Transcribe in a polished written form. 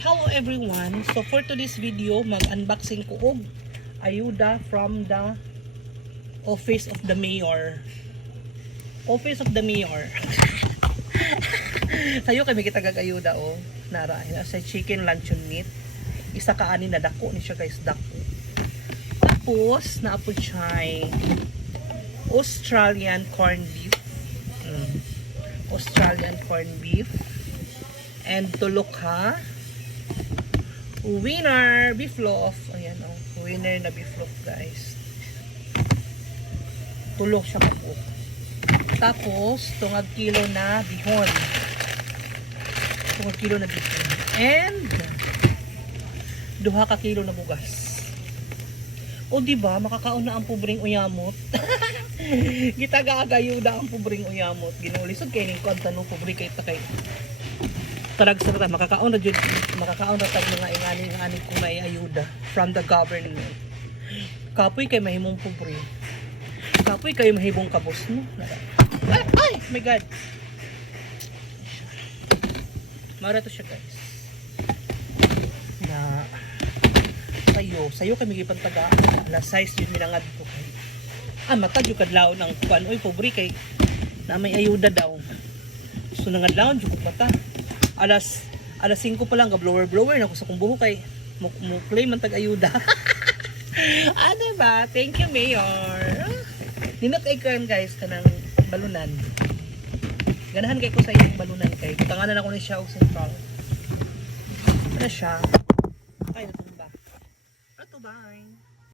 Hello everyone. So for today's video, mag-unboxing ko og ayuda from the Office of the Mayor. Office of the Mayor. Sayo kami kita gagayuda o. Nara sa chicken luncheon meat. Isa ka ani na dako ni siya guys, dako. Tapos naapod siya Australian corned beef. Australian corned beef. And tulok ha. Winner beef loaf. Ayan oh, winner na beef loaf guys. Tulok siya kapok. Tapos tungag kilo na bihon. Tungag kilo na bihon. And duha ka kilo na bugas. O di ba makakaon na ang pobreng uyamot. Kita gaagayuda ang pobreng uyamot. Ginulisod kay ning kwanta no pobre kay ta kay tarag sa makakaon na jud, makakaon na tag mga ingani kung may ayuda from the government. Kapoy kay mahimong pobre. Kapoy kay mahimong kabos no. Ay, my god. Mara to siya guys. Na sayo kay migipantaga la size yun minangad ko kay. Matag yung kadlaw ng kuan oy pobre kay na may ayuda daw. So nangadlaw jud ko mata. Alas 5 pa lang, blower na ako sa kong buho kay mo claim man tag ayuda. Diba? Thank you, Mayor. Ninot ay kan guys kanang balunan. Ganahan kay ko sa iyong balunan kay. Tanganan ako ni siya og central. Ano siya?